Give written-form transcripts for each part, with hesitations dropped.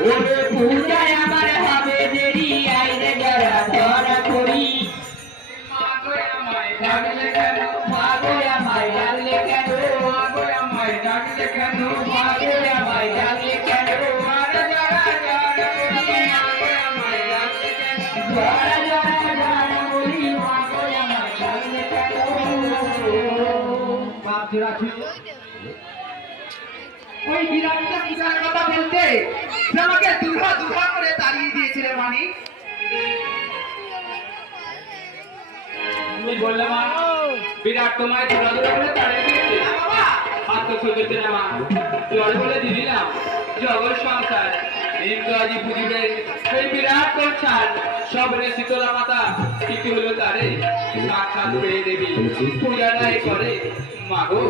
ওরে পূজায় আমার হবে দেরি আইরে যারা ধরা করি মাগো আমায় ডাকলে কেন মাগো আমায় ডাকলে কেন মাগো আমায় ডাকলে কেন মাগো আমায় ডাকলে কেন আর যারা যারা করি মাগো আমায় ডাকলে কেন যারা যারা যারা করি মাগো আমায় ডাকলে কেন বাপ রাখি ওই বিরাটটা পূজার কথা বলতে আমাকে দুহা দুহা করে তাড়িয়ে দিয়েছিলে মানিক তুমি বললে মা বিরাট তোমায় দুহা দুহা করে তাড়িয়ে দিয়েছে বাবা হাত তো সহ্য না মা জল বলে দিলাম জগৎ সংসার ইন্দ্র আজি বুঝিবে সেই বিরাট করছান সবরে শীতলা মাতা কি হলো তারে সাক্ষাৎ পেয়ে দেবী পূজা নাই করে মাগো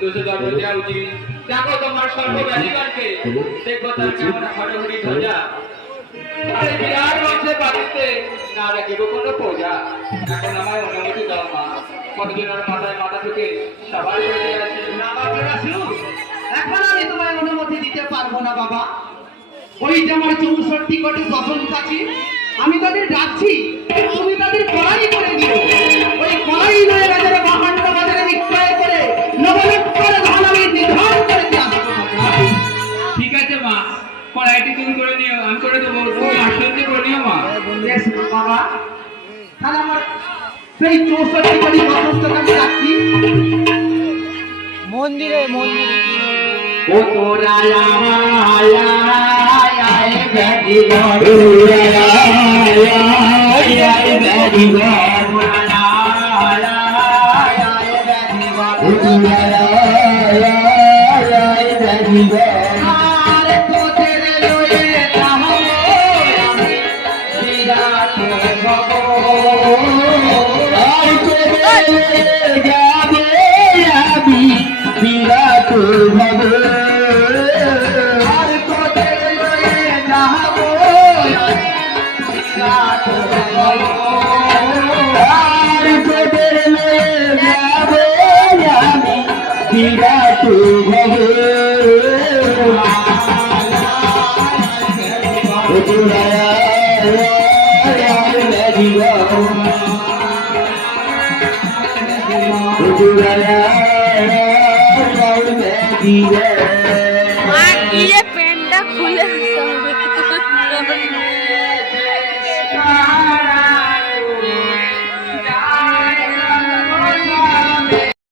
দোষ ধর্ম দেওয়া উচিত দেখো তোমার সর্বব্যাধিগণকে দেখবো তার কেমন হরি ধ্বজা আরে বিরাট বংশে পাতিতে না রাখিব কোনো পূজা এখন আমায় অনুমতি দাও মা কতজনের মাথায় মাথা ঢুকে সবাই বেরিয়ে আছে না বাবা এখন আমি তোমায় অনুমতি দিতে পারবো না বাবা ওই যে আমার 64 কোটি দশন কাছে আমি তাদের ডাকছি তুমি তাদের কড়াই করে দিও ওই কড়াই নয় বাজারে বাহান্ন বাজারে বিক্রয় করে নবলক্ষর ধান আমি নির্ধারণ করে দিয়ে আসবো ঠিক আছে মা কড়াইটি তুমি করে নিও আমি করে দেবো তুমি আসতে করে নিও মা বাবা তাহলে আমার সেই 64 কোটি দশন আমি ডাকছি মন্দিরে মন্দিরে ও তোরা Very good. ये पेंडा खुले